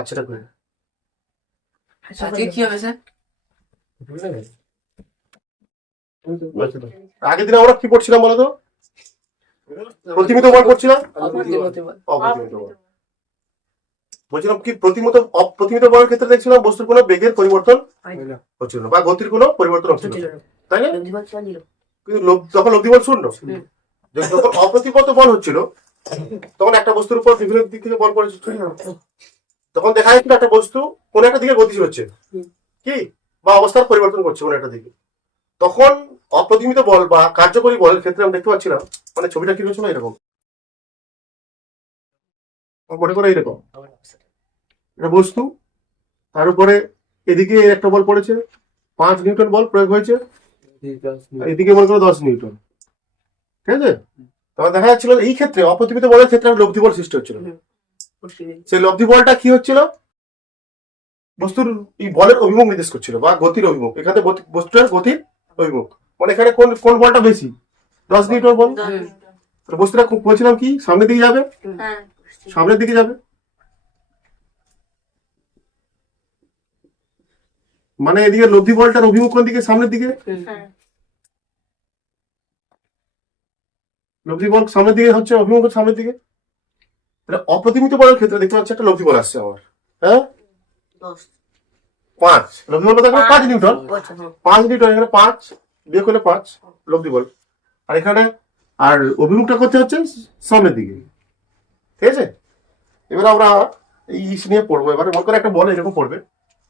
আচ্ছা করে আজকে কি হবে স্যার? আগের দিন আমরা কি পড়ছিলাম বলতো? প্রতিমিত বল পড়ছিলাম। অপ্রতিমিত বল বলছিলাম কি অপ্রতিমিত বলের ক্ষেত্রে দেখছিলাম বস্তুর কোনো বেগের পরিবর্তন হচ্ছিল না বা গতির কোনো পরিবর্তন হচ্ছিল না, তাই না? কিন্তু যখন লব্ধি বল শূন্য, যখন অপ্রতিমিত বল হচ্ছিল তখন একটা বস্তুর উপর বিভিন্ন দিক থেকে বল পড়েছে, তখন দেখা যাচ্ছিল একটা বস্তু কোন একটা দিকে গতিশীল হচ্ছে কি বা অবস্থার পরিবর্তন করছে কোন একটা দিকে। তখন অপ্রতিমিত বল বা কার্যকরী বলের ক্ষেত্রে আমরা দেখতে পাচ্ছিলাম মানে ছবিটা কি হয়েছিল এরকম, মনে করে এরকম একটা বস্তু, তার উপরে এদিকে একটা বল পড়েছে, 5 নিউটন বল প্রয়োগ হয়েছে, এদিকে মনে করো 10 নিউটন, ঠিক আছে? তখন দেখা যাচ্ছিল এই ক্ষেত্রে অপ্রতিমিত বলের ক্ষেত্রে লব্ধি বল সৃষ্টি হচ্ছিল। সেই লব্ধি বলটা কি হচ্ছিল? বস্তুর এই বলের অভিমুখ নির্দেশ করছিল বা গতির অভিমুখ। এখানে বস্তুটার গতির অভিমুখ মানে এখানে কোন কোন বলটা বেশি? 10 নিউটন বল। বস্তুটা বলছিলাম কি সামনের দিকে যাবে, সামনের দিকে যাবে, মানে এদিকে লব্ধি বলটার অভিমুখ কোন দিকে? সামনের দিকে। লব্ধি বল সামনের দিকে হচ্ছে, অভিমুখ সামনের দিকে। তাহলে অপ্রতিমিত বলের ক্ষেত্রে দেখতে পাচ্ছি একটা লব্ধি বল আসছে আমার, হ্যাঁ 5 লব্ধি বল কত? 5 নিউটন। 5 নিউটন, এখানে 5 বিয়োগ করলে 5 লব্ধি বল, আর এখানে আর অভিমুখটা করতে হচ্ছে সামনের দিকে, ঠিক আছে? এবার আমরা এই ইস নিয়ে পড়বো। এবারে মনে করে একটা বল এরকম পড়বে,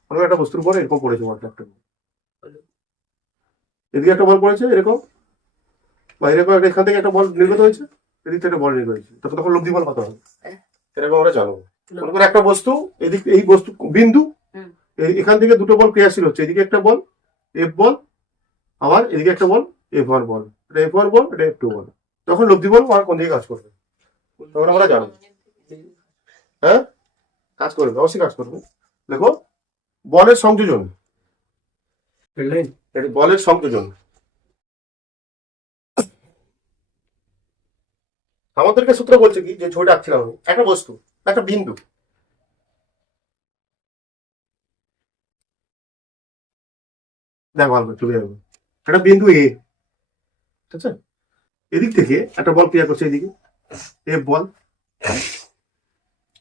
মনে করে একটা বস্তুর উপরে এরকম পড়েছে বলটা, একটা এদিকে একটা বল পড়েছে এরকম, বা এরকম এখান থেকে একটা বল নির্গত হয়েছে, এদিক থেকে একটা বল নির্গত হয়েছে, তখন লব্ধি বল কত হবে এরকম আমরা জানবো। মনে করে একটা বস্তু, এদিক এই বস্তু বিন্দু, এখান থেকে দুটো বল ক্রিয়াশীল হচ্ছে, এদিকে একটা বল এফ বল, আবার এদিকে একটা বল F1 বল, এটা F1 বল, এটা F2 বল, তখন লব্ধি বল আর কোন দিকে কাজ করবে তখন আমরা জানবো। হ্যাঁ কাজ করবে, অবশ্যই কাজ করবে। দেখো বলের সংযোজন, বলের সংযোজন আমাদেরকে সূত্র বলছে কি, যে ছবিটা আঁকছিলাম আমি, একটা বস্তু একটা বিন্দু, দেখো ভালো চলে যাবে, একটা বিন্দু এ, ঠিক আছে? এদিক থেকে একটা বল ক্রিয়া করছে, এদিকে এফ বল,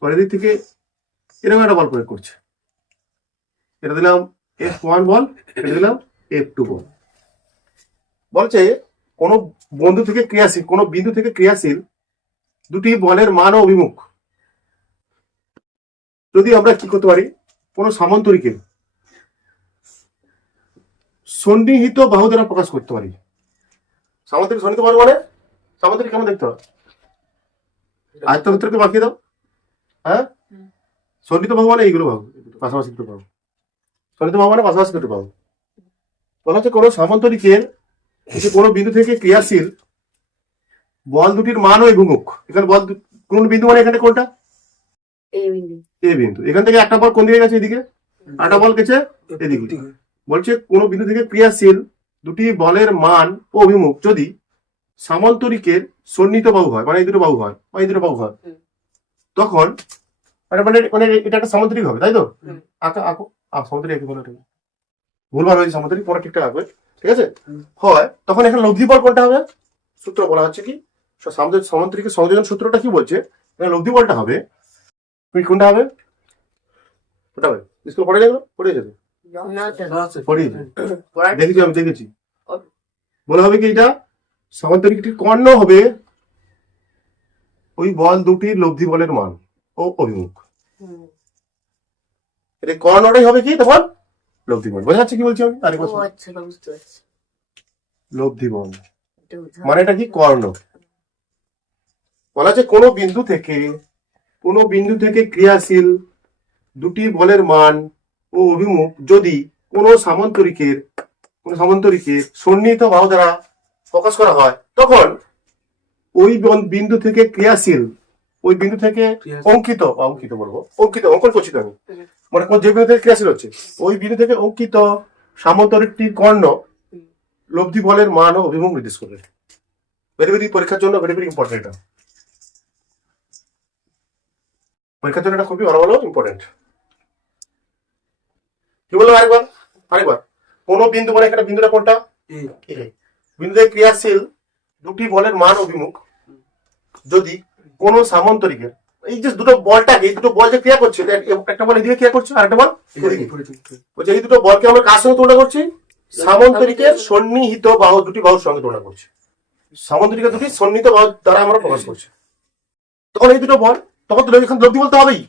আর এদিক থেকে এরকম একটা বল প্রয়োগ করছে, এটা দিলাম F1 বল, এটা দিলাম F2 বল। বলছে কোন বন্ধু থেকে ক্রিয়াশীল, কোন বিন্দু থেকে ক্রিয়াশীল দুটি বলের মান ও অভিমুখ যদি আমরা কি করতে পারি, কোন সামান্তরিকের সন্নিহিত বাহু দ্বারা প্রকাশ করতে পারি। সামান্তরিক সন্নিহিত বাহু মানে সামান্তরিক কেমন দেখতে হবে? আয়তক্ষেত্রকে বাঁকিয়ে দাও, হ্যাঁ সন্নিহিত বাহু মানে এইগুলো বাহু, পাশাপাশি দুটো বাহু, সন্নিহিত বাহু মানে পাশাপাশি দুটো বাহু। বলা হচ্ছে কোন সামান্তরিকের কোন বিন্দু থেকে ক্রিয়াশীল বল দুটির মান ও অভিমুখ, এখানে বল কোন বিন্দু মানে এখানে কোনটা? এ বিন্দু। এখান থেকে একটা বল কোন দিকে গেছে? এদিকে। একটা বল গেছে এদিকে। বলছে কোন বিন্দু থেকে ক্রিয়াশীল দুটি বলের মান ও অভিমুখ যদি সামান্তরিকের সন্নিহিত বাহু হয়, মানে এই দুটো বাহু হয় বা এই দুটো বাহু হয়, তখন মানে এটা একটা সামান্তরিক হবে, তাই তো? আঁকো সামান্তরিক একই বলে ভুলভাল হয়েছে, সামান্তরিক পরে ঠিকঠাক আসবে, ঠিক আছে? হয় তখন এখানে লব্ধি বল কোনটা হবে? সূত্র বলা হচ্ছে কি, সামান্তরিকের সংযোজন সূত্রটা কি বলছে, এখানে লব্ধি বলটা হবে কোনটা হবে? ওটা হবে স্কুল পড়ে যাবে, পড়ে যাবে, দেখেছি আমি, দেখেছি। বলা হবে কি এটা সামান্তরিকটির কর্ণ হবে ওই বল দুটির লব্ধি বলের মান ও অভিমুখ, এটা কর্ণটাই হবে কি তখন লব্ধি বল। বোঝা যাচ্ছে কি বলছি আমি? লব্ধি বল মানে এটা কি কর্ণ। বলা আছে কোন বিন্দু থেকে ক্রিয়াশীল দুটি বলের মান ও অভিমুখ যদি কোন সামান্তরিকের সন্নিহিত বাহু দ্বারা প্রকাশ করা হয়, তখন ওই বিন্দু থেকে ক্রিয়াশীল, ওই বিন্দু থেকে অঙ্কিত বলবো, অঙ্কন করছি আমি, মানে যে বিন্দু থেকে ক্রিয়াশীল হচ্ছে ওই বিন্দু থেকে অঙ্কিত সামান্তরিকটির কর্ণ লব্ধি বলের মান ও অভিমুখ নির্দেশ করবে। পরীক্ষার জন্য ভেরি ইম্পর্টেন্ট, এটা পরীক্ষার জন্য এটা খুবই ভালো ইম্পর্টেন্ট। কি বললাম আরেকবার? কোন বিন্দু মানে এখানে বিন্দুটা কোনটা? A। বিন্দুতে ক্রিয়াশীল দুটি বলের মান অভিমুখ যদি কোন সামান্তরিকের, এই যে দুটো বলটাকে, এই দুটো বল যে ক্রিয়া করছে, একটা বল এদিকে ক্রিয়া করছে আর একটা বল এদিকে, বলছে এই দুটো বলকে আমরা কার সঙ্গে তুলনা করছি? সামান্তরিকের সন্নিহিত বাহু, দুটি বাহুর সঙ্গে তুলনা করছি। সামান্তরিকের দুটি সন্নিহিত বাহু দ্বারা আমরা প্রকাশ করছি। তখন এই দুটো বল, তখন তো এখানে লব্ধি বলতে হবেই,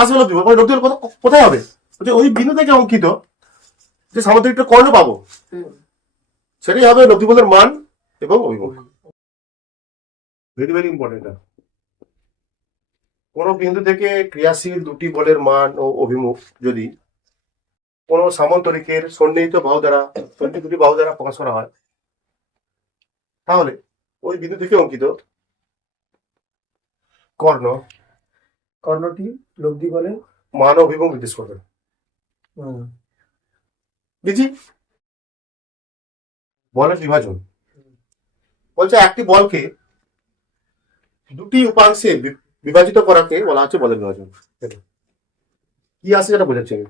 আসবে লব্ধি বল। লব্ধি বল কোথায় হবে? বলছে ওই বিন্দু থেকে অঙ্কিত যে সামান্তরিকটা কর্ণ পাবো, সেটাই হবে লব্ধি বলের মান এবং অভিমুখ। Very very important. কোন বিন্দু থেকে ক্রিয়াশীল দুটি বলের মান ও অভিমুখ যদি কোন সামান্তরিকের সন্নিহিত বাহু দ্বারা, দুটি বাহু দ্বারা প্রকাশ করা হয়, তাহলে ওই বিন্দু থেকে অঙ্কিত কর্ণটি লব্ধি বলে মান ও অভিমুখ নির্দেশ করবে। বুঝি? বলের বিভাজন বলছে একটি বলকে দুটি উপাংশে বিভাজিত করাকে বলা হচ্ছে বলের বিভাজন। কি আছে সেটা বোঝাচ্ছি আমি।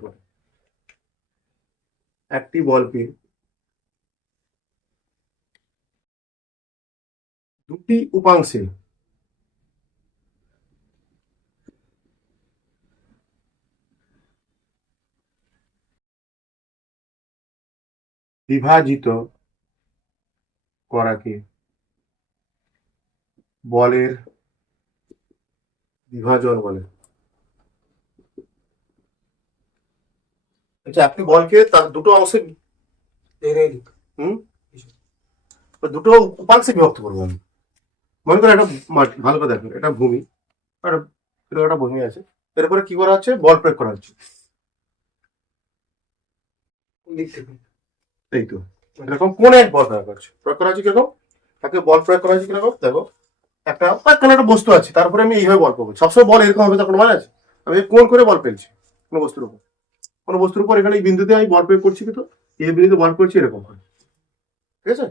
একটি বলকে দুটি উপাংশে বিভাজিত করাকে বলের বিভাজন বলে। আচ্ছা, একটি বলকে তার দুটো অংশে দুটো উপাংশে বিভক্ত করবো আমি। মনে করেন একটা মাটি, ভালো করে দেখেন, এটা ভূমি, আর একটা ভূমি আছে, এর উপরে কি করা হচ্ছে? বল প্রয়োগ করা হচ্ছে। এই তো এরকম কোন এক বল প্রয়োগ করা হচ্ছে কিরকম? তাকে বল প্রয়োগ করা হচ্ছে কিরকম? দেখো, একটা বস্তু আছে, তারপরে আমি এইভাবে বল পাবো। সবসময় বল এরকম হবে তখন মানে আছে? আমি কোন করে বল ফেলছি কোনো বস্তুর উপর এখানে এই বিন্দুতে আমি বল প্রয়োগ করছি, কিন্তু এই বিন্দুতে বল করছি এরকম হয়, ঠিক আছে?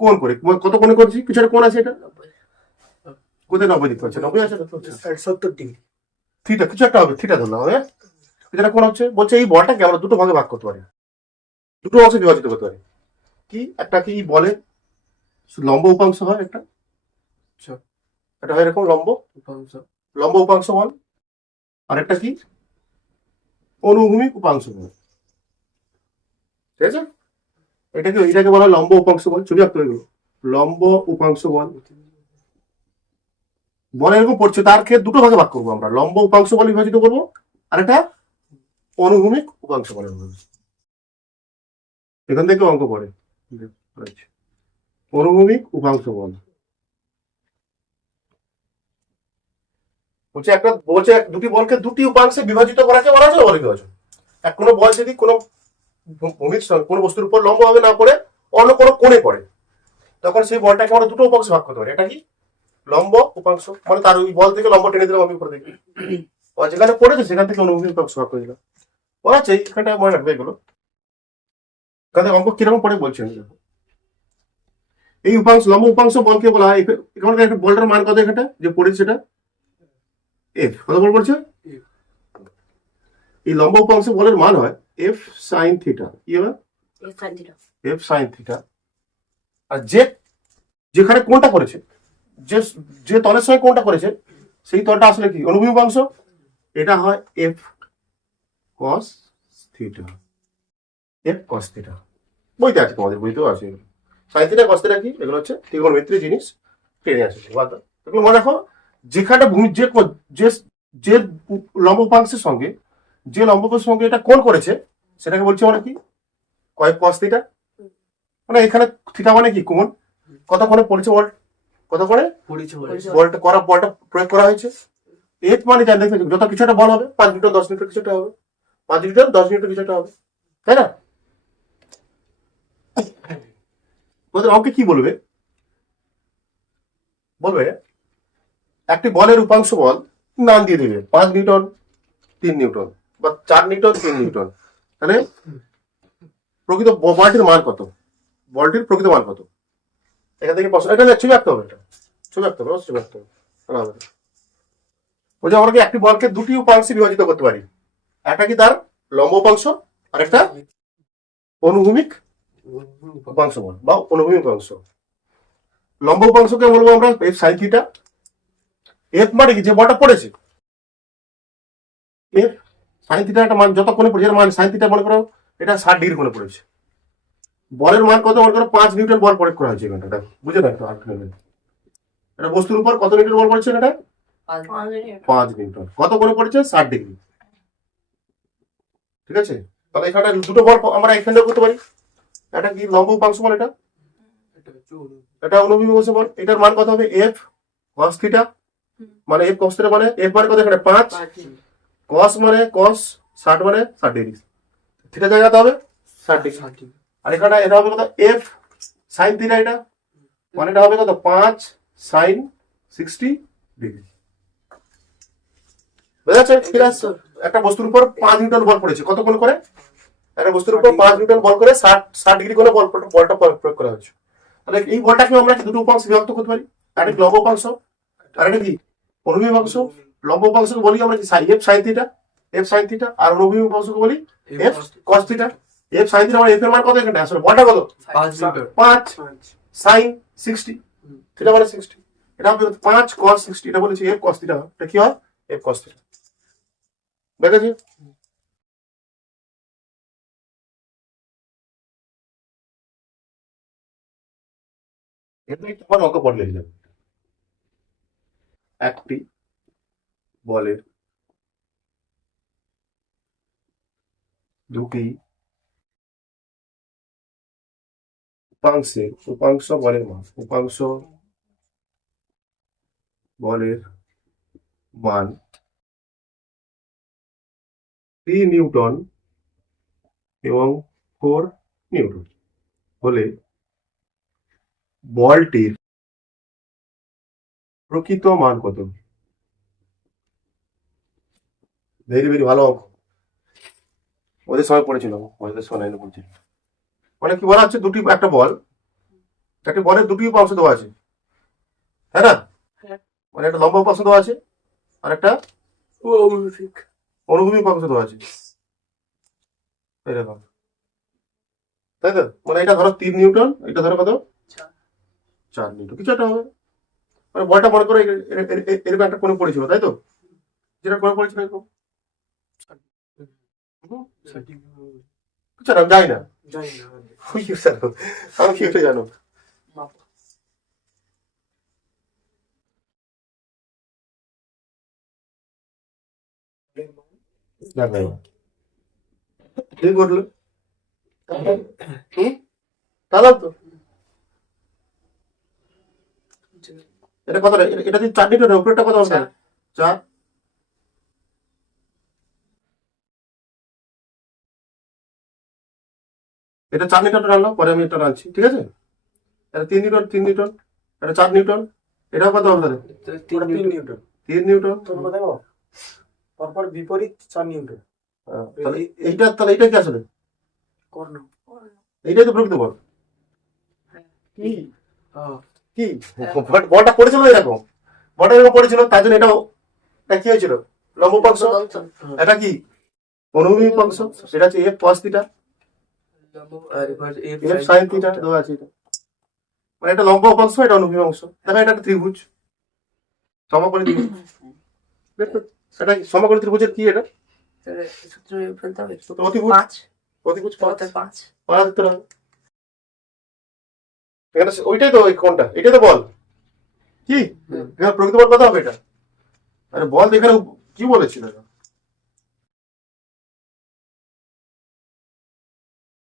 কোন করে, কত কোণে করছি? পিছনে কোণ আছে, এটা কোথায় 90 দিতে পারছে? 90 আছে, 70 ডিগ্রি। থিটা কিছু একটা হবে, থিটা ধরলাম। হ্যাঁ, এটা কোণ হচ্ছে। বলছে এই বলটাকে আমরা দুটো ভাগে ভাগ করতে পারি, দুটো অংশে বিভাজিত করতে পারি। কি একটা কি বলের লম্ব উপাংশ হয়, একটা এটা হয় এরকম লম্ব উপাংশ বল, আর একটা কি অনুভূমিক উপাংশ বল, ঠিক আছে? এটাকে বলা হয় লম্ব উপাংশ বল। ছবি আঁকতে হবে, লম্ব উপাংশ বল। বল এরকম পড়ছে, তার ক্ষেত্রে দুটো ভাগে ভাগ করবো আমরা, লম্ব উপাংশ বল বিভাজিত করবো, আর একটা অনুভূমিক উপাংশ বল। এখান থেকে অঙ্ক পড়ে অনুভূমিক উপাংশ বল। বলছে দুটি বলকে দুটি উপাংশে বিভাজিত করাকে বলা হচ্ছে বল বিভাজন। কোনো বল যদি কোনো ভূমির কোনো বস্তুর উপর লম্ব ভাবে না পড়ে অন্য কোনো কোণে পড়ে, তখন সেই বলটাকে আমরা দুটো উপাংশে ভাগ করতে পারি। এটা কি লম্ব উপাংশ, মানে তার ওই বল থেকে লম্ব টেনে দিলাম আমি উপরে দেখি, যেখানে পড়েছে সেখান থেকে অনুভূমিক উপাংশ ভাগ করে দিলাম। ও আচ্ছা, এখানটা মনে রাখবে এগুলো। এখানে অঙ্ক কিরকম পড়ে বলছেন। এই উপাংশ, লম্ব উপাংশ বলকে বলা হয়, একটা বলটার মান কত এখানটা যে পড়েছে সেটা এফ। কত বল পড়ছে? এই লম্ব উপাংশ বলের মান হয় এফ সাইন থিটা। কি হবে? F sine theta. আর যেখানে কোনটা করেছে, যে তলের সঙ্গে কোনটা করেছে, সেই তলটা আসলে কি অনুভূমিক উপাংশ, এটা হয় F cos theta. F cos theta বইতে আছে, তোমাদের বইতেও আছে। সাইন থিটা কস থিটা কি, এগুলো হচ্ছে ত্রিকোণমিতির জিনিস, টেনে আছে এগুলো মনে রাখো। যেখানটা ভূমি যে লম্ব উপাংশের সঙ্গে, যে লম্ব উপাংশের সঙ্গে এটা কোণ করেছে, সেটাকে বলছি আমরা কি কস থিটা। মানে এখানে থিটা মানে কি কোণ, কত কোণে পড়েছে বল, কত কোণে বলটা প্রয়োগ করা হয়েছে। এফ মানে জান দেখবে যত কিছু একটা বল হবে, 5 নিউটন 10 নিউটন কিছুটা হবে, 5 নিউটন 10 নিউটন কিছুটা হবে, তাই না? তোমাদের অঙ্কে কি বলবে একটি বলের উপাংশ বল নাম দিয়ে দিবে 5 নিউটন 3 নিউটন বা 4 নিউটন 3 নিউটন। তাহলে প্রকৃত বলটির মান কত, বলটির প্রকৃত মান কত? এখান থেকে প্রশ্ন, এটা ছবি আঁকতে হবে, ছবি আঁকতে হবে। বলছে আমরা কি একটি বলকে দুটি উপাংশে বিভাজিত করতে পারি। একটা কি তার লম্ব উপাংশ, আর একটা অনুভূমিক উপাংশ বল বা অনুভূমিক উপাংশ। লম্ব উপাংশকে বলবো আমরা এফ সাইন থিটা। এফ মানে কি, যে বলটা পড়েছে, এফ সাইন থিটা একটা মান যত কোণে পড়েছে, এর মান সাইন থিটা মনে করো এটা 60 ডিগ্রি কোণে পড়েছে। বলের মান কত মনে করো 5 নিউটন বল প্রয়োগ করা হয়েছে এখানটা, বুঝে না একটু আরেকটু নেবেন। এটা বস্তুর উপর কত নিউটন বল পড়েছে, এটা 5 নিউটন। কত কোণে পড়েছে, 60 ডিগ্রি। ঠিক আছে, তাহলে এখানে দুটো বল আমরা এখানে করতে পারি। এটা কি লম্ব উপাংশ বল, এটা অনুভূমিক উপাংশ বল। এটার মান কত হবে, এফ cos থিটা, মানে এফ cos থিটা মানে এফ মানে কত এখানে 5, cos মানে cos 60 মানে 60 ডিগ্রি, থিটা জায়গাতে হবে 60 ডিগ্রি। আর এখানে এটা হবে কত, এফ sin থিটা, এটা মানে এটা হবে কত 5 sin 60 ডিগ্রি। বুঝা যাচ্ছে? একটা বস্তুর উপর 5 নিউটন বল পড়েছে, কত কোণ করে, একটা বস্তুর উপর 5 নিউটন বল করে 60 ডিগ্রি কোণে বলটা প্রয়োগ করা হয়েছে। তাহলে এই বলটাকে আমরা দুটো উপাংশে বিভক্ত করতে পারি, একটা লম্ব উপাংশ আর একটা কি অনুভূমিক উপাংশ। লম্ব উপাংশকে বলি আমরা কি F sine theta, F sine theta, আর অনুভূমিক উপাংশকে বলি F cos theta. F sine theta মানে এফ এর মান কত এখানে, আসলে বলটা কত 5 sin 60, থিটা মানে 60, এটা হবে 5 cos 60, এটা বলেছি এফ cos থিটা, এটা কি হয় এফ cos থিটা। দেখেছি? এরপরে তোমার অঙ্ক পড়লে লিখে যাবে। একটি বলের দুটি উপাংশ বলের মান, উপাংশ বলের মান 3 নিউটন এবং 4 নিউটন হলে বলটির প্রকৃত মান কত? ভেরি ভেরি ভালো অঙ্ক, ওদের সময় পড়েছিল, ওদের সময় পড়ছে। মানে কি বলা হচ্ছে, একটা বল, একটা বলের দুটি উপাংশ দেওয়া আছে, তাই না? মানে একটা লম্ব উপাংশ দেওয়া আছে আর একটা অনুভূমিক উপাংশ দেওয়া আছে, এরকম, তাই তো? মানে এটা ধরো 3 নিউটন, এটা ধরো কত 4 নিউটন, কিছু একটা হবে। মানে বলটা মনে করো এরকম একটা কোণে পড়েছিল, তাই তো? যেটা কোণে পড়েছিল এরকম, কিছু আমি যাই না, আমি কি জানো, আমি কি করে জানো? ঠিক করলো, তাহলে তো এটা কত, এটা যদি 4 নিউটন, উপরেরটা কত হবে, 4। এটা 4 নিউটন টানলো, পরে আমি এটা টানছি, ঠিক আছে? এটা 3 নিউটন, 3 নিউটন, এটা 4 নিউটন, এটাও কত হবে তাহলে 3 নিউটন। 3 নিউটন। তোমরা দেখো পরপর বিপরীত 4 নিউটন। তাহলে এইটা, তাহলে এইটা কি আসলে, কর্ণ, এইটাই তো প্রকৃত বল। কি কি বলটা পড়েছিল এরকম, বলটা এরকম পড়েছিল, তার জন্য এটাও কি হয়েছিল, লম্ব উপাংশ। এটা কি অনুভূমিক উপাংশ, সেটা হচ্ছে F cos theta, F sin theta দেওয়া আছে। এটা মানে এটা লম্ব উপাংশ, এটা অনুভূমিক অংশ। দেখো এটা একটা ত্রিভুজ, সমকোণী ত্রিভুজ। দেখো এটা সমকোণী ত্রিভুজের কি, এটা অতিভুজ, অতিভুজ 5 দিতে হবে এখানে, ওইটাই তো, ওই কোনটা, এটাই তো বল। কি প্রকৃত বল কত হবে এটা? আরে বল এখানে কি বলেছিল,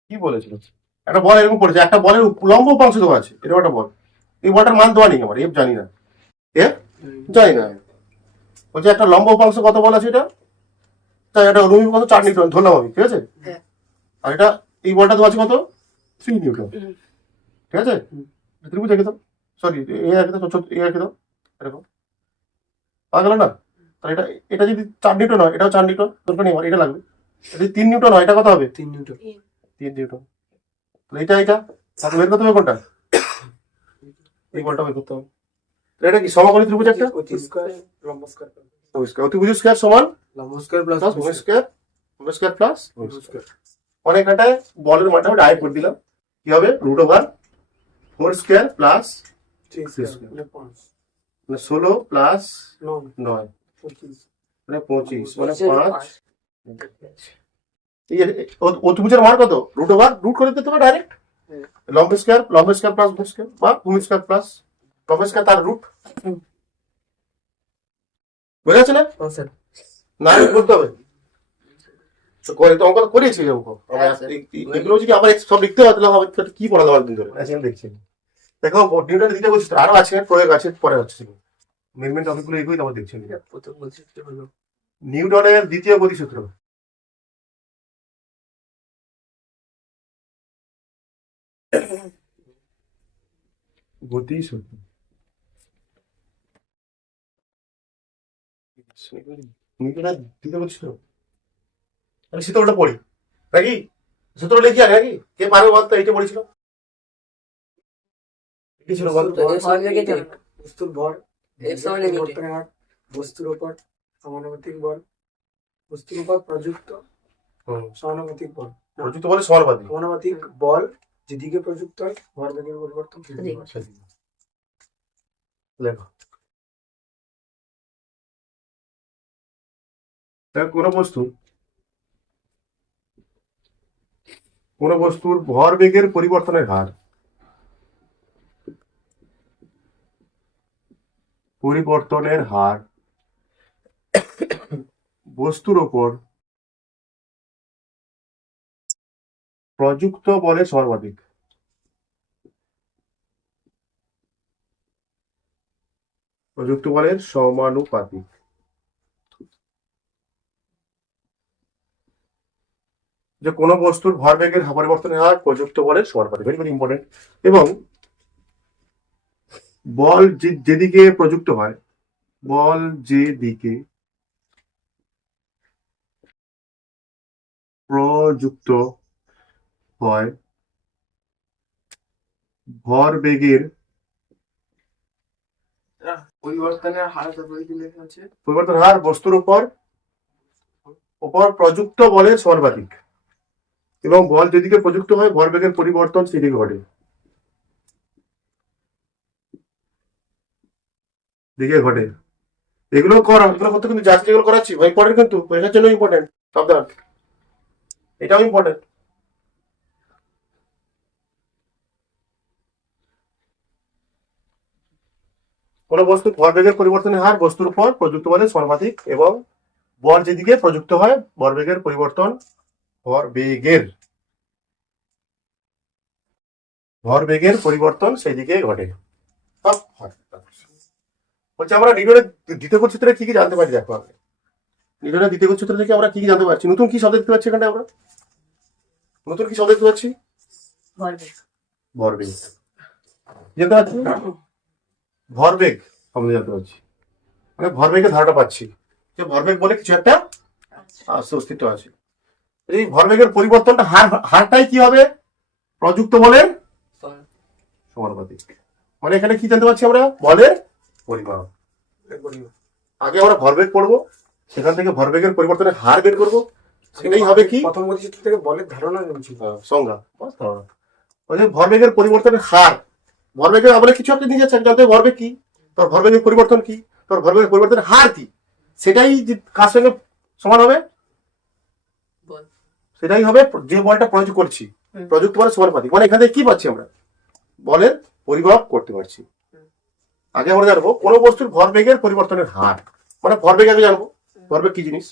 কি বলেছিল, একটা বল এরকম পড়েছে, একটা বলের লম্ব উপাংশ দেওয়া আছে, এরকম একটা বল। এই বলটার মান দেওয়া নেই আমার, এফ জানি না, এফ জানি না, বলছে একটা লম্ব উপাংশ কত বল আছে, এটা তাই এটা অনুভূমিক উপাংশ 4 নিউটন ধরলাম আমি, ঠিক আছে? আর এটা এই বলটা দেওয়া আছে কত 3 নিউটন, ঠিক আছে? ত্রিভুজ এঁকে দাও, সরি এ এঁকে দাও, এ এঁকে দাও, এরকম পাওয়া গেল না? তাহলে এটা, এটা যদি 4 নিউটন হয়, এটাও 4 নিউটন, দরকার নেই আমার, এটা লাগবে। যদি 3 নিউটন হয়, এটা কত হবে 3 নিউটন। 3 নিউটন। তাহলে এটা তাহলে বের করতে হবে কোনটা, এই বলটা বের করতে হবে। এটা কি সমকোণী ত্রিভুজ একটা, অতি স্কয়ার লম্ব স্কয়ার অতিভুজ স্কয়ার সমান লম্ব স্কয়ার প্লাস ভূমি স্কয়ার, ভূমি স্কয়ার প্লাস লম্ব স্কয়ার। মানে এখানটায় বলের মানটা আমি ডাইরেক্ট করে দিলাম, কি হবে √4² প্লাস 3² মানে 5 মানে 16 প্লাস 9 9 25 মানে 25 মানে 5 5। অতিভুজের মান কত? √রুট করে দিতে হবে ডাইরেক্ট। লম্ব স্কয়ার প্লাস ভূমি স্কয়ার বা ভূমি স্কয়ার প্লাস লম্ব স্কয়ার তার রুট। বুঝা যাচ্ছে না? স্যার না করতে হবে তো করে তো অঙ্ক করেছি অঙ্ক হ্যাঁ, স্যার। এগুলো যদি আবার সব লিখতে হয় তাহলে হবে তাহলে কি পড়ালো দিন ধরে এখন দেখছি। দেখো নিউটনের দ্বিতীয় বৈশিষ্ট্য আরো আছে, প্রয়োগ আছে, পরে হচ্ছে মেন টপিকগুলো এগুলোই আবার দেখছি। প্রথম বৈশিষ্ট্য হলো নিউটনের দ্বিতীয় গতিসূত্র। গতিসূত্র নিউটনের দ্বিতীয় গতিসূত্র আমি সূত্রটা পড়ি নাকি? সূত্র লিখি আগে নাকি? কে পারবে বলতো? এইটা পড়েছিল কি ছিল বলতো? বস্তুর ভর X সমান negative। পরিবর্তনের হার বস্তুর উপর সমানুপাতিক বল বস্তুর উপর প্রযুক্ত সমানুপাতিক বল প্রযুক্ত বলে সমানুপাতিক। সমানুপাতিক বল যেদিকে প্রযুক্ত হয় ভরবেগের পরিবর্তন সেদিকে হয়। সেদিকে। লেখো দেখো কোন বস্তুর ভরবেগের পরিবর্তনের হার বস্তুর উপর প্রযুক্ত বলের সর্বাধিক। প্রযুক্ত বলের সমানুপাতিক। যে কোনো বস্তুর ভরবেগের পরিবর্তনের হার প্রযুক্ত বলের সমানুপাতিক, ভেরি ভেরি ইম্পর্টেন্ট। এবং বল যেদিকে প্রযুক্ত হয় ভরবেগের পরিবর্তনের হার তারপরে কি লেখা আছে? পরিবর্তন হার বস্তুর উপর প্রযুক্ত বলের সমানুপাতিক। এবং বল যেদিকে প্রযুক্ত হয় ভরবেগের পরিবর্তন সেদিকে ঘটে। এগুলো করতে কিন্তু যাচ্ছে, যেগুলো করাচ্ছি ইম্পর্টেন্ট, কিন্তু পরীক্ষার জন্য ইম্পর্টেন্ট, সাবধান, এটাও ইম্পর্টেন্ট। কোন বস্তুর ভরবেগের পরিবর্তনের হার বস্তুর উপর প্রযুক্ত বলের সমানুপাতিক এবং বল যেদিকে প্রযুক্ত হয় ভরবেগের পরিবর্তন সেই দিকে ঘটে। বলছে আমরা নিউটনের দ্বিতীয় গতিসূত্রে কি কি জানতে পারি? দেখো নিউটনের দ্বিতীয় গতিসূত্র থেকে আমরা কি কি জানতে পারছি? নতুন কি শব্দ দেখতে পাচ্ছি এখানে? আমরা নতুন কি শব্দ দেখতে পাচ্ছি? ভরবেগ জানতে পারছি, ভরবেগ আমরা জানতে পারছি, মানে ভরবেগের ধারণা পাচ্ছি যে ভরবেগ বলে কিছু একটা অস্তিত্ব আছে। এই ভরবেগের পরিবর্তনটা হারটাই কি হবে? প্রযুক্ত বলের সমানুপাতিক। মানে এখানে কি জানতে পারছি আমরা? বলের পরিমাপ। আগে আমরা ভরবেগ পড়বো, সেখান থেকে ভরবেগের পরিবর্তনের হার বের করবো, সেটাই হবে কি প্রথম গতিসূত্র থেকে বলের ধারণা জানছি। সংজ্ঞা। ভরবেগের পরিবর্তনের হার, ভরবেগের বলে কিছু একটা নিয়ে যাচ্ছে, জানতে হবে ভরবেগ কি, তোর ভরবেগের পরিবর্তন কি, তোর ভরবেগের পরিবর্তনের হার কি, সেটাই কার সঙ্গে সমান হবে? সেটাই হবে যে বলটা প্রয়োগ করছি, প্রযুক্ত বলের সমানুপাতিক। মানে এখানে কি পাচ্ছি? আমরা বলের পরিমাপ করতে পারছি। আগে আমরা জানবো কোন বস্তুর ভরবেগের পরিবর্তনের হার, মানে ভরবেগ আগে জানবো ভরবেগ কি জিনিস,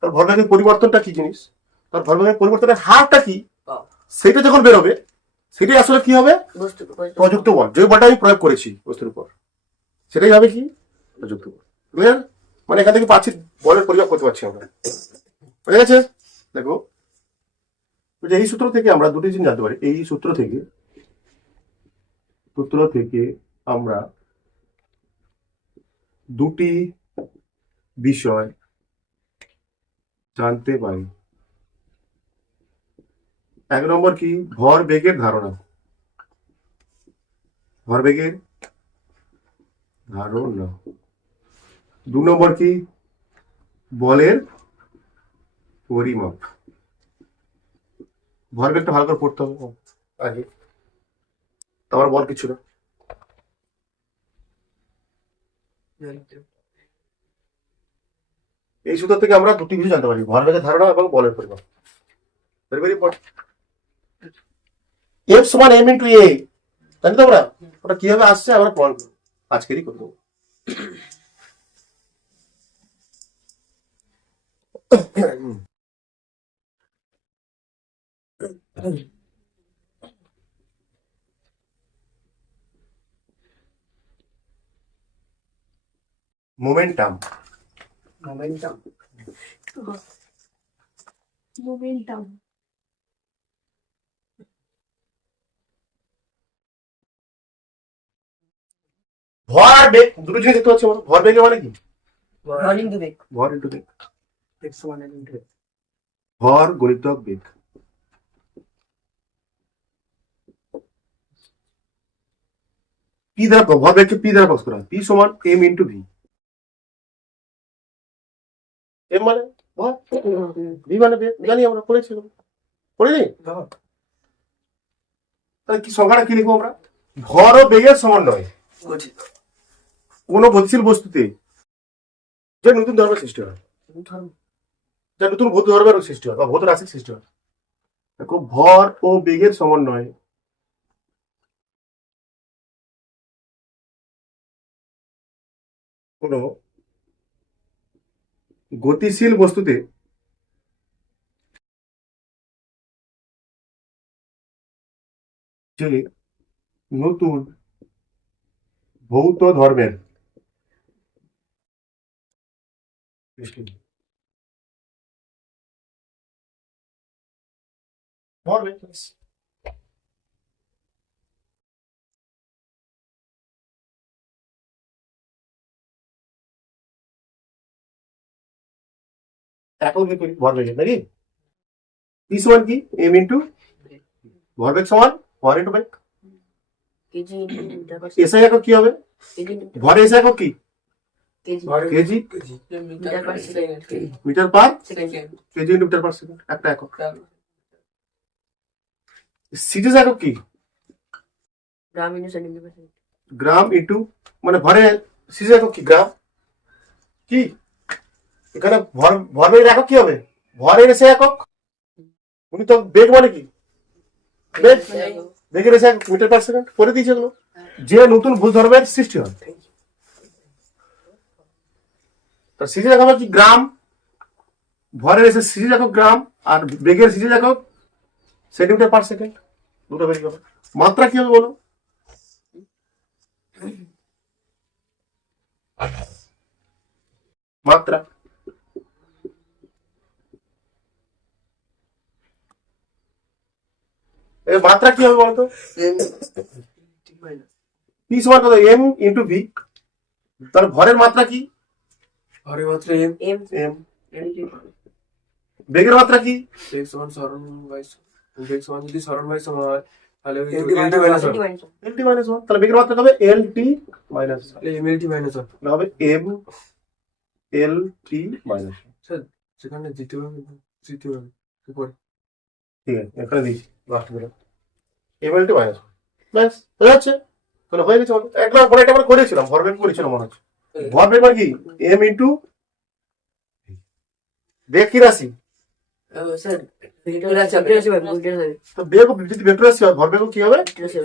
তার ভরবেগের পরিবর্তনটা কি জিনিস, তার ভরবেগের পরিবর্তনের হারটা কি, সেটা যখন বেরোবে সেটাই আসলে কি হবে? প্রযুক্ত বল। যে বলটা আমি প্রয়োগ করেছি বস্তুর উপর সেটাই হবে কি? প্রযুক্ত বল। ক্লিয়ার? মানে এখান থেকে পাচ্ছি বলের পরিমাপ করতে পারছি আমরা। বুঝে গেছে? দেখো এই সূত্র থেকে আমরা দুটি জিনিস জানতে পারি। এই সূত্র থেকে আমরা দুটি বিষয় জানতে পারি। এক নম্বর কি? ভরবেগের ধারণা। দু নম্বর কি? বলের পরিমাপ। ভরবেগটা ভালো করে পড়তে হবে আগে, তারপর বল কিছু না। এই সূত্র থেকে আমরা দুটি কিছু জানতে পারি, ভরবেগের ধারণা এবং বলের পরিমাপ। Very very important. এফ সমান এম ইন্টু এ, জানি তো আমরা ওটা কিভাবে আসছে আমরা প্রমাণ করবো, আজকেরই করে দেবো। Momentum, momentum Momentum. ভর আর বেগ দুটো জিনিস দেখতে পাচ্ছি আমরা। ভর বেগে মানে কি? ভর ইন্টু বেগ। ভর ইন্টু বেগ, এক্স সমান এম ইন্টু এক্স। ভর গুণিতক বেগ। পি দ্বারা ভর বেগকে পি দ্বারা প্রকাশ করা হয়, পি সমান এম ইন্টু ভি। এম মানে ভর, ভি মানে বেগ, জানি আমরা পড়েছি, পড়িনি? ধর তাহলে কি সংখ্যাটা কি লিখবো আমরা? ভর ও বেগের সমন্বয় গঠিত। কোন গতিশীল বস্তুতে যে নতুন ধর্মের সৃষ্টি হয়, যা নতুন ভৌত ধর্মের সৃষ্টি হয় বা ভৌত রাশির সৃষ্টি হয়। দেখো, ভর ও বেগের সমন্বয়ে কোন গতিশীল বস্তুতে যে নতুন ভৌত ধর্মের সৃষ্টি হয়। ভরবেগ একক কি করি ভরবেগের নাকি? পি সমান কি এম ইন্টু ভরবেগ সমান ভর ইন্টু বেগ। KG into metre per SI একক কি হবে? ভর এসআই একক কি? KG KG metre per second. Metre per second. KG into metre per second, একটা একক। সিরিজ একক কি? Gram into centimetre per second. Gram into মানে ভরে সিরিজ একক কি? গ্রাম কি? এখানে ভরবেগের একক কি হবে? ভরের এসে একক। উনি তো বেগ মানে কি? বেগ, বেগের এসে একক মিটার পার সেকেন্ড। করে দিয়েছে এগুলো, যে নতুন ভূ ধর্মের সৃষ্টি হয়। তো সিরিজ একক হবে কি? গ্রাম। ভরের এসে সিরিজ একক গ্রাম, আর বেগের সিরিজ একক সেন্টিমিটার পার সেকেন্ড। দুটো বেরিয়ে যাবে। মাত্রা কি হবে বলো? মাত্রা মাত্রা কি হবে বলতো? পি সমান কত? M into V. তাহলে ভরের মাত্রা কি? ভরের মাত্রা এম। M M. এম বেগের মাত্রা কি? বেগ সমান সরণ বাই, বেগ সমান যদি সরণ বাই সমান হয় তাহলে LT LT minus one. LT minus one. তাহলে বেগের মাত্রা হবে এল টি মাইনাস, তাহলে এমএলটি মাইনাস ওয়ান হবে এম এল টি মাইনাস। সেখানে দ্বিতীয় উপরে ঠিক আছে, এখানে দিয়েছি লাস্ট বেলা এম এল টি মাইনাস ওয়ান। ব্যাস হয়ে যাচ্ছে। তাহলে হয়ে গেছে। একবার পরে এটা আমরা করেছিলাম, ভরবেগ করেছিলাম মনে হচ্ছে। ভরবেগ মানে কি? এম ইন্টু বেগ কি রাশি? স্যার ভেক্টর আছে, ভেক্টর আছে, ভেক্টর আছে, তো বেগ ও যদি ভেক্টর রাশি হয়, ভরবেগ কি হবে? ভেক্টর আছে।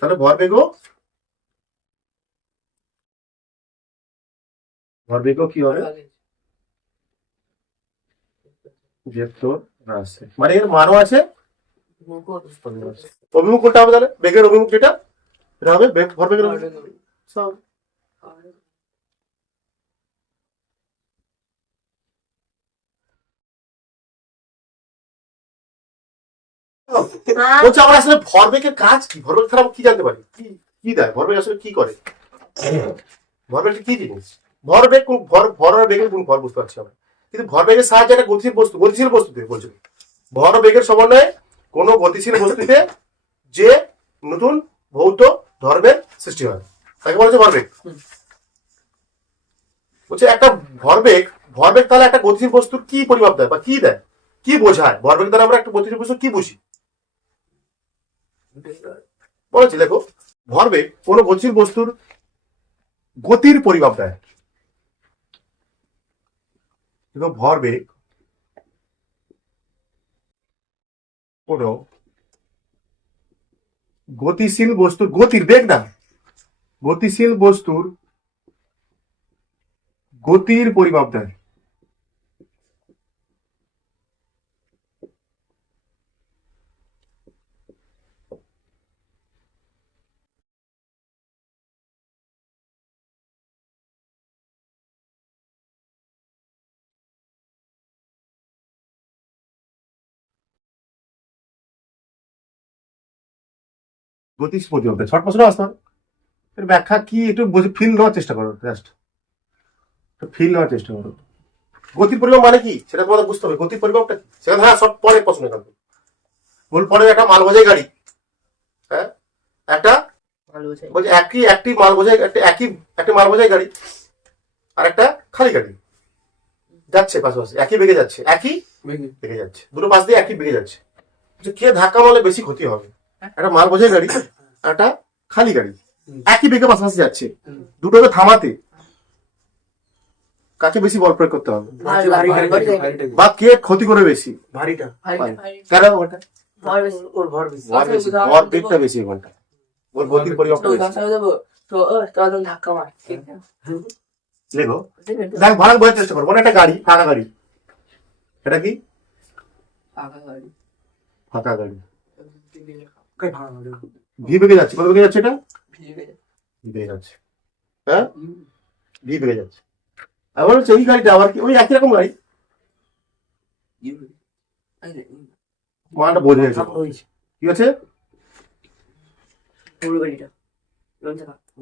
তাহলে ভরবেগ কি হবে? ভেক্টর রাশি মানে এর মানও আছে, অভিমুখ কোনটা হবে? তাহলে বেগের অভিমুখ যেটা, এটা হবে ভরবেগের অভিমুখ। সব বলছে আমরা আসলে ভরবেগের কাজ কি? ভরবেগ ছাড়া আমরা কি জানতে পারি? কি কি দেয় ভরবেগ? আসলে কি করে ভরবেগটা? কি জিনিস ভরবেগ? ভর আর বেগের কোন ভর বুঝতে পারছি আমরা, কিন্তু ভরবেগের সাহায্যে একটা গতিশীল বস্তুতে বলছে ভর ও বেগের সমন্বয়ে কোন গতিশীল বস্তুতে যে নতুন ভৌত ধর্মের সৃষ্টি হয়, তাকে বলা হচ্ছে ভরবেগ। বলছে একটা ভরবেগ তাহলে একটা গতিশীল বস্তুর কি পরিমাপ দেয় বা কি দেয়, কি বোঝায়? ভরবেগ দ্বারা আমরা একটা গতিশীল বস্তু কি বুঝি বলেছি, দেখো ভরবেগ কোন গতিশীল বস্তুর গতির পরিমাপ দেয়। দেখো ভরবেগ কোন গতিশীল বস্তুর গতির বেগ না, গতিশীল বস্তুর গতির পরিমাপ দেয়। গতিশীল পরিমাপ দেয়। শর্ট প্রশ্ন আসতে এর ব্যাখ্যা কি একটু ফিল নেওয়ার চেষ্টা করো, জাস্ট ফিল নেওয়ার চেষ্টা করো। গতির পরিমাপ মানে কি সেটা তোমাদের বুঝতে হবে। গতির পরিমাপটা কি সেটা, হ্যাঁ সব পরে প্রশ্ন এখান থেকে বল। পরে একটা মাল বোঝাই গাড়ি, হ্যাঁ একটা ভালো বোঝাই। বলছে একটি মাল বোঝাই একটি মাল বোঝাই গাড়ি আর একটা খালি গাড়ি যাচ্ছে পাশাপাশি, একই বেগে যাচ্ছে, একই বেগে যাচ্ছে, দুটো পাশ দিয়ে একই বেগে যাচ্ছে। কে ধাক্কা মারলে বেশি ক্ষতি হবে? একটা মাল বোঝাই গাড়ি আর একটা খালি গাড়ি একই বেগে পাশাপাশি যাচ্ছে, দুটোকে থামাতে কাকে বেশি বল প্রয়োগ করতে হবে বা কে ক্ষতি করে বেশি? ভারীটা, কেন ওটা ওর ভর বেশি। ভর বেগটা বেশি ওখানটা, ওর গতির পরিমাপটা বেশি। ধাক্কা মার লেখো, দেখ ভালো বোঝার চেষ্টা করবো। একটা গাড়ি, ফাঁকা গাড়ি, এটা কি ফাঁকা গাড়ি, কই ভাঙা হবে? ভি বেগে যাচ্ছে। কত বেগে যাচ্ছে? এটা ভি বেগে যাচ্ছে, হ্যাঁ ভি বেগে যাচ্ছে। আবার হচ্ছে ওই গাড়িটা আবার কি ওই একই রকম গাড়ি, মানটা বোঝা যাচ্ছে কি আছে?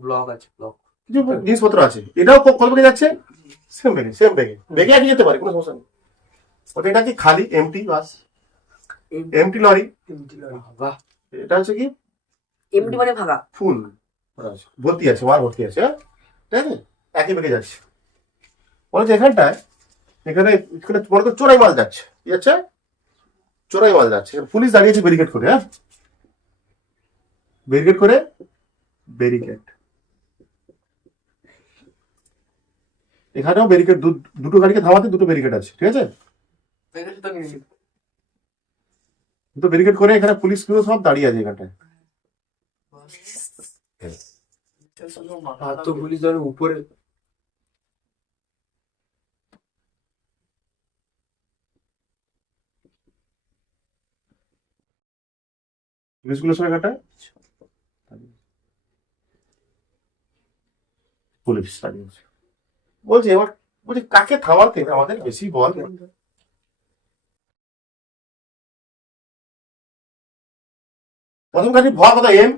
ব্লক আছে, ব্লক কিছু জিনিসপত্র আছে। এটাও কত বেগে যাচ্ছে? সেম বেগে বেগে একই যেতে পারে, কোনো সমস্যা নেই। ওটা এটা কি খালি এমটি বাস, এমটি লরি। বাহ, এটা হচ্ছে কি এমনি মানে ফাঁকা। ফুল ভর্তি আছে, মাল ভর্তি আছে, হ্যাঁ ঠিক আছে, একই বেগে যাচ্ছে। বলছে এখানে বড় তো চোরাই মাল যাচ্ছে, কি যাচ্ছে? চোরাই মাল যাচ্ছে। পুলিশ দাঁড়িয়েছে ব্যারিকেড করে, হ্যাঁ ব্যারিকেড এখানেও ব্যারিকেড, দুটো গাড়িকে থামাতে দুটো ব্যারিকেড আছে, ঠিক আছে? দুটো ব্যারিকেড করে এখানে পুলিশ গুলো সব দাঁড়িয়ে আছে এখানটায়। আর তো পুলিশ ধরে উপরে পুলিশগুলো সব এখানটায় পুলিশ দাঁড়িয়ে আছে। বলছি এবার বলছি কাকে থামাতে আমাদের বেশি বল? প্রথম গাড়ি ভর কথা এম,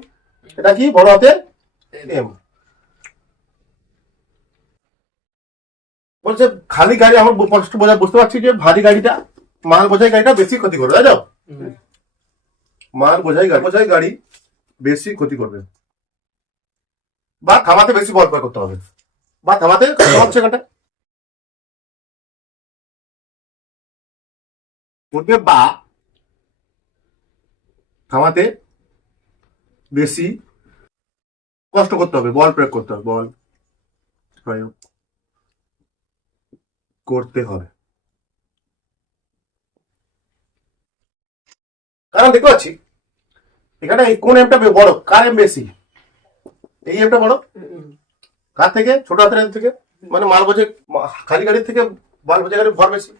এটা কি বড় হাতের এম। বলছে খালি গাড়ি আমার বুঝতে পারছি যে ভারী গাড়িটা, মাল বোঝাই গাড়িটা বেশি ক্ষতি করবে, তাই তো? মাল বোঝাই গাড়ি বেশি ক্ষতি করবে বা থামাতে বেশি বল প্রয়োগ করতে হবে, বা থামাতে হচ্ছে এখানটা করবে, বা থামাতে বেশি কষ্ট করতে হবে, বল প্রয়োগ করতে হবে, বল প্রয়োগ করতে হবে। কারণ দেখতে পাচ্ছি এখানে কোন এমটা বড়, কার এম বেশি? এই এমটা বড় কার থেকে? ছোট হাতের এম থেকে, মানে মাল বোঝে খালি গাড়ির থেকে মাল বোঝে গাড়ির ভর বেশি।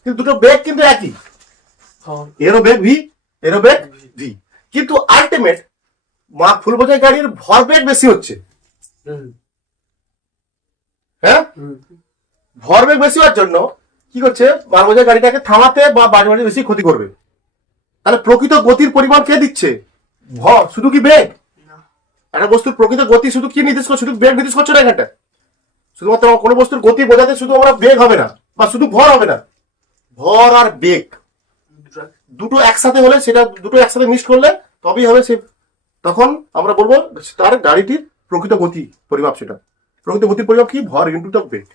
কিন্তু দুটো বেগ কিন্তু একই, এরও বেগ ভি, এরও বেগ ভি, কিন্তু আলটিমেট ফুল বোঝাই গাড়ির ভর বেগ বেশি হচ্ছে, হ্যাঁ ভর বেগ বেশি হওয়ার জন্য কি করছে? মাল বোঝাই গাড়িটাকে থামাতে বা বাড়ি বেশি ক্ষতি করবে। তাহলে প্রকৃত গতির পরিমাণ কে দিচ্ছে? ভর, শুধু কি বেগ? একটা বস্তুর প্রকৃত গতি শুধু কি নির্দেশ করছে? শুধু বেগ নির্দেশ করছে না এখানটা। শুধুমাত্র কোনো বস্তুর গতি বোঝাতে শুধু আমরা বেগ হবে না বা শুধু ভর হবে না, ভর আর বেগ দুটো একসাথে হলে, সেটা দুটো একসাথে মিক্স করলে তবেই হবে সে তখন আমরা বলবো তার গাড়িটির প্রকৃত গতি পরিমাপ সেটা। প্রকৃত গতির পরিমাপ কি? ভর ইন্টু দ্য বেগ।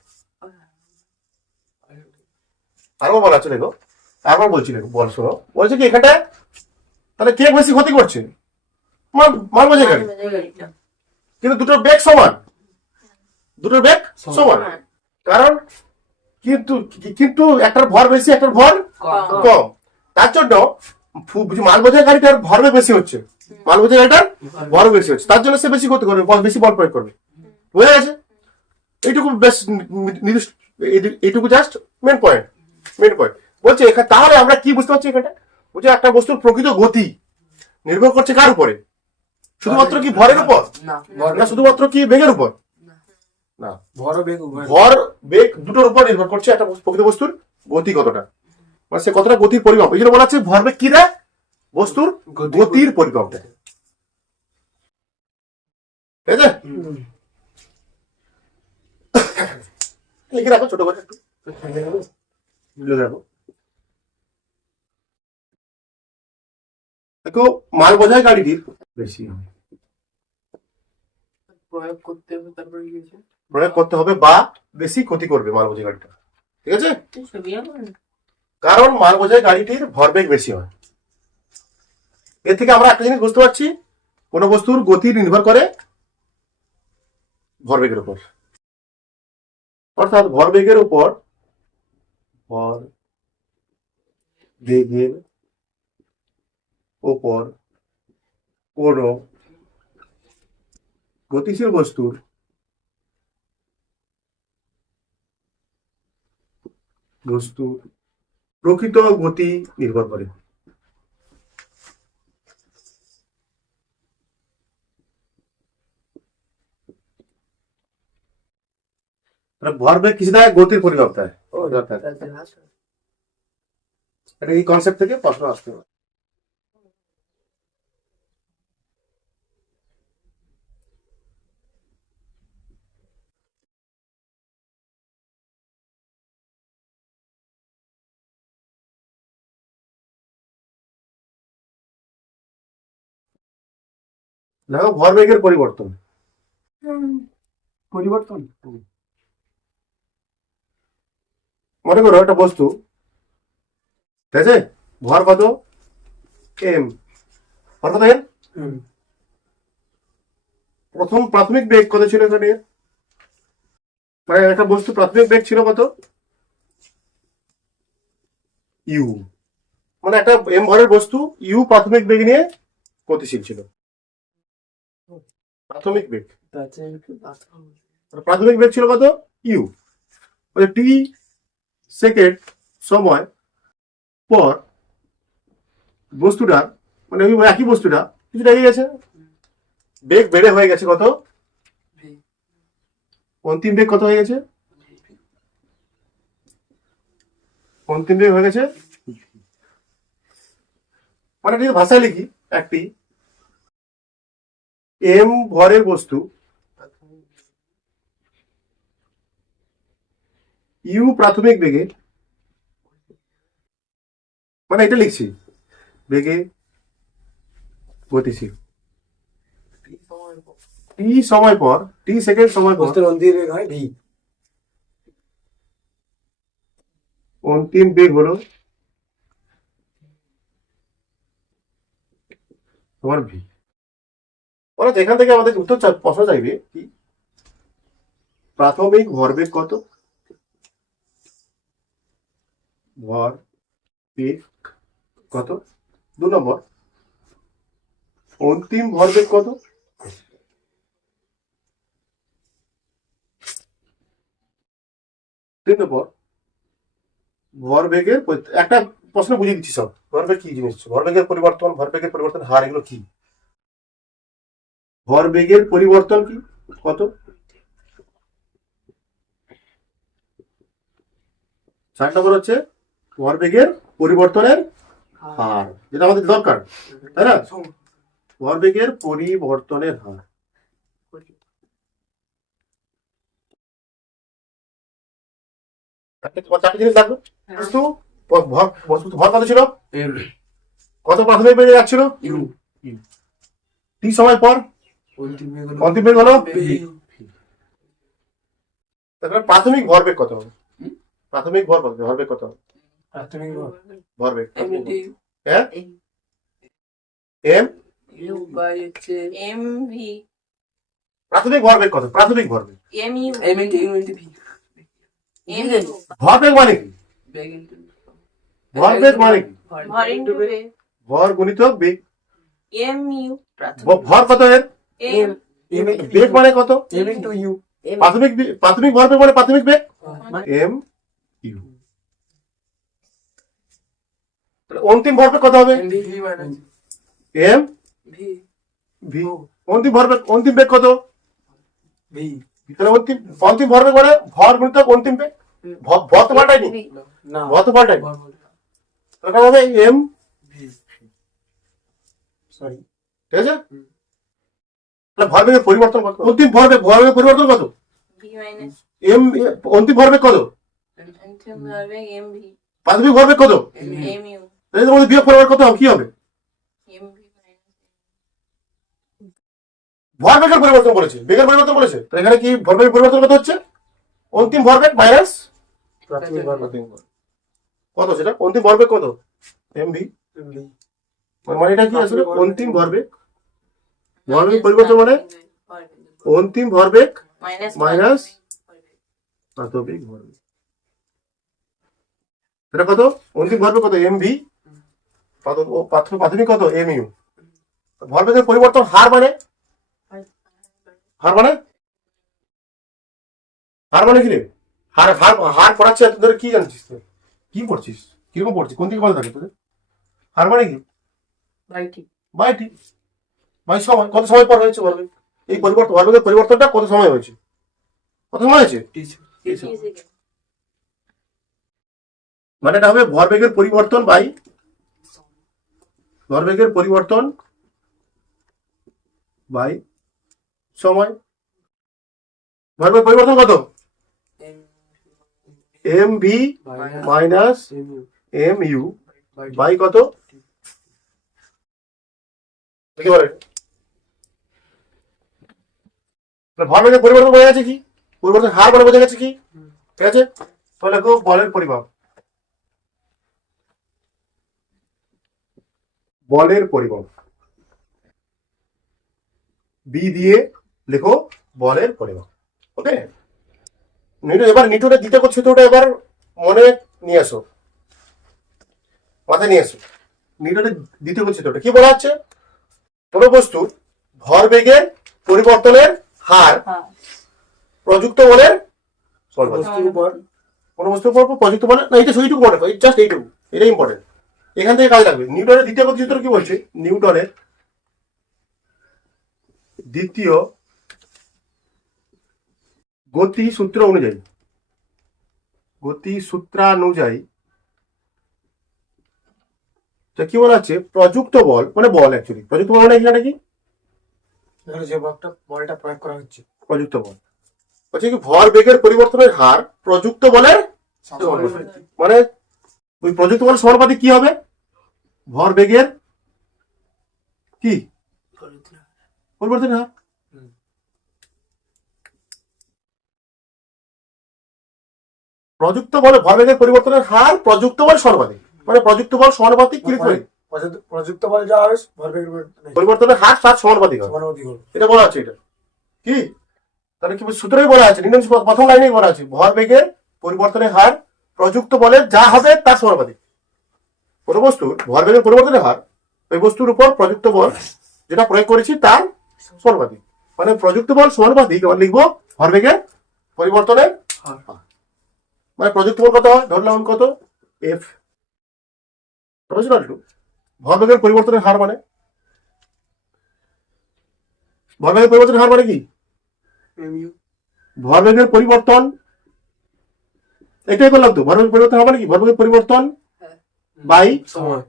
আরো বলা আছে দেখো, আবার বলছি দেখো, বল শোনো, বলছে কি এখানটায় তাহলে কে বেশি ক্ষতি করছে? মাল বোঝাই গাড়ি, গাড়িটা কিন্তু দুটোর বেগ সমান, দুটোর বেগ সমান। কারণ কিন্তু কিন্তু একটার ভর বেশি, একটার ভর কম। তার জন্য মাল বোঝাই গাড়িটার ভর বেশি হচ্ছে, মাল বোঝাই গাড়িটার ভর বেশি হচ্ছে, তার জন্য সে বেশি ক্ষতি করবে, বেশি বল প্রয়োগ করবে। বুঝা গেছে? এইটুকু বেশ নির্দিষ্ট, এইটুকু জাস্ট মেন পয়েন্ট। বলছে এখানে তাহলে আমরা কি বুঝতে পারছি এখানটা? বলছে একটা বস্তুর প্রকৃত গতি নির্ভর করছে কার উপরে? শুধুমাত্র কি ভরের উপর? না শুধুমাত্র কি বেগের উপর? না, ভর ও বেগ উভয়। ভর বেগ দুটোর উপর নির্ভর করছে একটা প্রকৃত বস্তুর গতি কতটা, মানে সে কতটা গতির পরিমাপ। এই জন্য বলা হচ্ছে ভর বেগ কি দেয়? বস্তুর গতির পরিমাপ দেয়। ঠিক আছে, লিখে রাখো ছোট করে একটু, লিখে রাখো। দেখো মাল বোঝাই গাড়িটির বেশি হয়, প্রয়োগ করতে হবে, তারপরে গিয়েছে প্রয়োগ করতে হবে বা বেশি ক্ষতি করবে মাল বোঝাই গাড়িটা। ঠিক আছে, ছবি আমার কারণ মাল বোঝাই গাড়িটির ভরবেগ বেশি হয়। এর থেকে আমরা একটা জিনিস বুঝতে পারছি, কোন বস্তুর গতি নির্ভর করে ভরবেগের উপর, অর্থাৎ ভরবেগের উপর ভরবেগের উপর কোন গতিশীল বস্তুর প্রকৃত গতি নির্ভর করে। ভরবেগ কিছু দেয়, গতির পরিমাপ দেয়। এটা এই কনসেপ্ট থেকে প্রশ্ন আসতে পারে। দেখো ভরবেগের পরিবর্তন, মনে করো একটা বস্তু, ঠিক আছে, ভর কত এম, ভর কত এম, প্রথম প্রাথমিক বেগ কত ছিল এখানে? মানে একটা বস্তু প্রাথমিক বেগ ছিল কত? ইউ, মানে একটা এম ভরের বস্তু ইউ প্রাথমিক বেগ নিয়ে গতিশীল ছিল। প্রাথমিক বেগ, প্রাথমিক বেগ ছিল কত? ইউ। টি সেকেন্ড সময় পর বস্তুটা, মানে ওই একই বস্তুটা কিছুটা এগিয়ে গেছে, বেগ বেড়ে হয়ে গেছে কত? অন্তিম বেগ কত হয়ে গেছে? অন্তিম বেগ হয়ে গেছে, মানে যদি ভাষায় লিখি, একটি এম ভরের বস্তু ইউ প্রাথমিক বেগে, মানে এটা লিখছি বেগে গতিশীল, টি সময় পর, টি সেকেন্ড সময় পর বস্তুর অন্তিম বেগ হয় ভি। অন্তিম বেগ হলো তোমার ভি। অর্থাৎ এখান থেকে আমাদের উত্তর প্রশ্ন চাইবে কি, প্রাথমিক ভরবেগ কত, ভরবেগ কত, 2 নম্বর অন্তিম ভরবেগ কত, 3 নম্বর ভরবেগের একটা প্রশ্ন বুঝিয়ে দিচ্ছি সব। ভরবেগ কি জিনিস, ভরবেগের পরিবর্তন, ভরবেগের পরিবর্তন হার, এগুলো কি? ভরবেগের পরিবর্তন কি কত? 4 নম্বর হচ্ছে ভরবেগের পরিবর্তনের হার, যেটা আমাদের দরকার, তাই না? ভরবেগের পরিবর্তনের হার। চারটি জিনিস লাগবে। বস্তু ভর কত ছিল? কত প্রাথমিক বেগে যাচ্ছিল? ইউ। টি সময় পর অন্তিম বেগ হলো তারপরে প্রাথমিক ভরবেগ কত হবে? প্রাথমিক ভরবেগ কত হবে? প্রাথমিক বল ভরবেগ এমটি হ্যাঁ এম ইউ বাই হচ্ছে এম ভি প্রাথমিক ভরবেগ কত? প্রাথমিক ভরবেগ M U M into U into V M ভরবেগ মানে কি? বেগ ইনটু ভরবেগ মানে কি? ভর ইনটু বেগ ভর গুণিতক বেগ। এম ইউ ভর কত এর? এম বেগ মানে কত? এম ইন্টু ইউ প্রাথমিক ভরবেগ মানে প্রাথমিক বেগ এম ইউ। অন্তিম ভরবেগ কত হবে? V minus M V V. অন্তিম বেগ কত? ভি তাহলে অন্তিম ভরবেগ মানে ভর গুণিতক অন্তিম বেগ। ভর তো পাল্টায়নি, না ভর তো পাল্টায়নি, বল বল তাহলে হবে এম ভি সরি ঠিক আছে। তাহলে ভরবেগের পরিবর্তন কত? ভরবেগের পরিবর্তন কত? V minus M. অন্তিম ভরবেগ কত? অন্তিম ভরবেগ এম ভি প্রাথমিক ভরবেগ কত? এম ইউ এর মধ্যে বিয়োগ পরিমাণ কত হবে? কি হবে? এম ভি মাইনাস ভরবেগের পরিবর্তন বলেছে, বেগের পরিবর্তন বলেছে, তো এখানে কি ভরবেগের পরিবর্তন কত হচ্ছে? অন্তিম ভরবেগ মাইনাস প্রাথমিক বল কত সেটা? অন্তিম ভরবেগ কত? M V. ভি মানে এটা কি আসলে অন্তিম ভরবেগ? ভরবেগ পরিবর্তন মানে অন্তিম ভরবেগ মাইনাস প্রাথমিক ভরবেগ। এটা কত? অন্তিম ভরবেগ কত? M V. প্রাথমিক কত? M U. ভরবেগের পরিবর্তন হার মানে কি রে? হার পড়াচ্ছে এত ধরে কি জানছিস তুই? কি পড়ছিস? কিরকম পড়ছিস? কোন দিকে ভালো থাকে তোদের? হার মানে কি? বাইটি বাই সময়। কত সময় পর হয়েছে ভরবেগ? এই ভরবেগের পরিবর্তনটা কত সময় হয়েছে? মানে এটা হবে ভরবেগের পরিবর্তন বাই সময়। ভরবেগ পরিবর্তন কত? M V minus M U M U by কত? কি বলে? ভরবেগের পরিবর্তন বোঝা গেছে কি? পরিবর্তন হার মানে বোঝা গেছে কি? ঠিক আছে, তাহলে লেখো বলের পরিমাপ। বি দিয়ে লেখো বলের পরিমাপ। ওকে, এবার নিউটনের দ্বিতীয় সূত্রটা এবার মনে নিয়ে আসো, মাথায় নিয়ে আসো। নিউটনের দ্বিতীয় সূত্রটা কি বলা হচ্ছে? কোনো বস্তুর ভরবেগের পরিবর্তনের হার প্রযুক্ত বলের সমানুপাতিক। বস্তুর উপর কোনো বস্তুর উপর প্রযুক্ত বলে না, এটা সেইটুকু মনে করো, জাস্ট এইটুকু, এটাই ইম্পর্টেন্ট। এখান থেকে কাজ লাগবে। নিউটনের দ্বিতীয় সূত্র কি বলছে? নিউটনের দ্বিতীয় গতি সূত্রানুযায়ী কি বলা আছে? প্রযুক্ত বল মানে অ্যাকচুয়ালি প্রযুক্ত বল মানে এখানে কি? যে বলটা প্রয়োগ করা হচ্ছে প্রযুক্ত বল হচ্ছে কি ভরবেগের পরিবর্তনের হার প্রযুক্ত বলের সমানুপাতিক। মানে ওই প্রযুক্ত বলের সমানুপাতিক কি হবে? ভরবেগের কি পরিবর্তনের হার। প্রযুক্ত বলে ভরবেগের পরিবর্তনের হার প্রযুক্ত বল সমানুপাতিক, মানে প্রযুক্ত বল সমানুপাতিক কি লিখতে পারি? প্রযুক্ত বল যা হবে ভরবেগের পরিবর্তনের হার তার সমানুপাতিক হবে, সমানুপাতিক হবে। এটা বলা আছে। এটা কি তাহলে কি সূত্রেই বলা আছে? নিউটন প্রথম লাইনেই বলা আছে ভরবেগের পরিবর্তনের হার প্রযুক্ত বলের যা হবে তার সমানুপাতিক। কোনো বস্তুর ভরবেগের পরিবর্তনের হার ওই বস্তুর উপর প্রযুক্ত বল যেটা প্রয়োগ করেছি তার সমানুপাতিক, মানে প্রযুক্ত বল সমানুপাতিক। এবার লিখবো ভরবেগের পরিবর্তনের হার, মানে প্রযুক্ত বল কত হয়? ধরলাম কত? এফ। ভরবেগের পরিবর্তনের হার মানে কি? ভরবেগের পরিবর্তন, এটাই বললাম তো। ভরবেগের পরিবর্তন হবে নাকি? ভরবেগের পরিবর্তন বাই সময়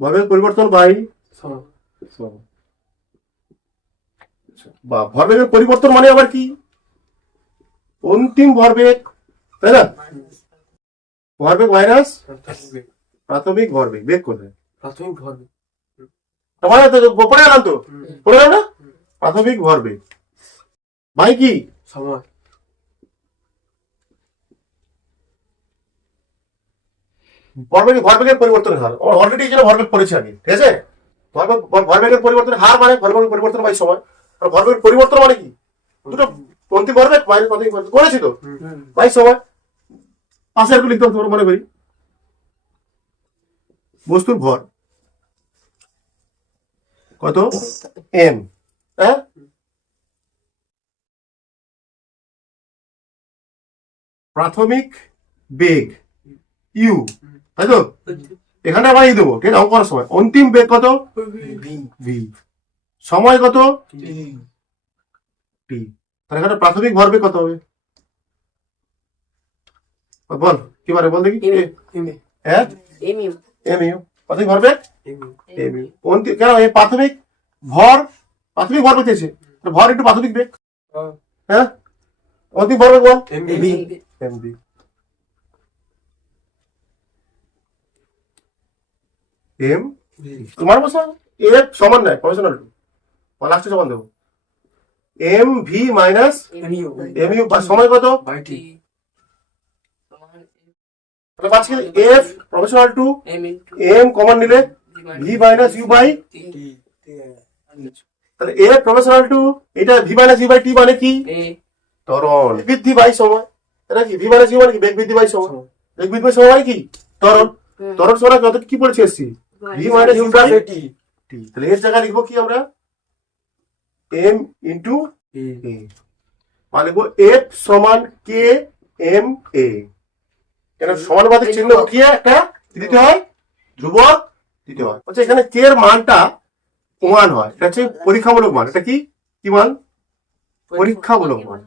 ভরবেগের পরিবর্তন বাই বা ভরবেগের পরিবর্তন মানে আবার কি? অন্তিম ভরবেগ, তাই না? প্রাথমিক ভরবেগ। বেগ কোথায়? প্রাথমিক ভরবেগ তোমার পড়ে গেলাম তো, পড়ে গেল না? প্রাথমিক ভরবেগ বাই কি সময় ভরবেগের পরিবর্তনের হার। অলরেডি এই জন্য ভরবেগ পড়েছে আগে, ঠিক আছে? ভরবেগের পরিবর্তনের হার মানে ভরবেগের পরিবর্তন বাই সময়। আর ভরবেগের পরিবর্তন মানে কি? দুটো অন্তিম ভরবেগ বাইরে প্রাথমিক ভরবেগ করেছি তো বাই সময়। পাশে আর লিখতে হবে তোমার মনে করি। বস্তুর ভর কত এম, হ্যাঁ, প্রাথমিক বেগ ইউ, তাই তো? এখানে আবার ই দেবো, ঠিক আছে? অঙ্ক করার সময় অন্তিম বেগ কত ভি, সময় কত টি। তাহলে এখানে প্রাথমিক ভরবেগ কত হবে বল, কি পারে বল দেখি। হ্যাঁ, এম ইউ এম ইউ প্রাথমিক ভরবেগ এম ইউ। অন্তিম কেন এই প্রাথমিক ভর পেয়েছে, ভর একটু প্রাথমিক বেগ, হ্যাঁ, অন্তিম ভরবেগ বল এম বি। এম তোমার বসা এফ সমান নয় প্রফেশনাল টু, লাস্টে সমান দেবো M V minus M U. সময় কত বাই টি তাহলে পাচ্ছি F proportional to M into M common নিলে ভি মাইনাস ইউ বাই, তাহলে এফ প্রফেশনাল টু এটা V minus U by T মানে কি এ ত্বরণ বৃদ্ধি বাই সময়। এটা কি ভি মাইনাস ইউ মানে কি বেগ বৃদ্ধি বাই সময়। বেগ বৃদ্ধি বাই সময় মানে কি ত্বরণ। ত্বরণ সময় কত কি পড়েছে এসছি V minus U by T. তাহলে এর জায়গায় লিখবো কি আমরা এম ইন্টু এ, মানে লিখবো এফ সমান কে এম এ। কেন সমানুপাতিক চিহ্ন উঠিয়ে একটা দিতে হয়, ধ্রুবক দিতে হয়। হচ্ছে এখানে কে এর মানটা 1 হয়, এটা হচ্ছে পরীক্ষামূলক মান। এটা কি কি মান? পরীক্ষামূলক মান,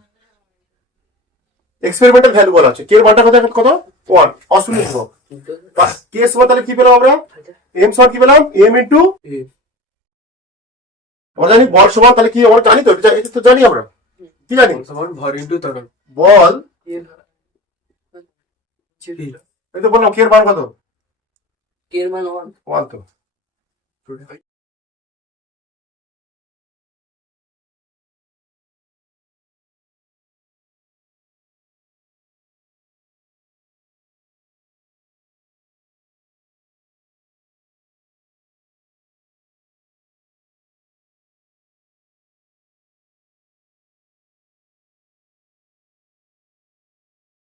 এক্সপেরিমেন্টাল ভ্যালু বলা হচ্ছে। কে এর মানটা কত 1 অশূন্য ধ্রুবক। কে সমান তাহলে কি পেলাম আমরা এম সমান কি পেলাম এম ইন্টু আমরা জানি বল সমান, তাহলে কি আমরা জানি তো, এটা তো জানি আমরা কি জানি সমান ভর ইনটু ত্বরণ। বল। এই তো বললাম কে এর মান কত কে এর মান 1 1 তো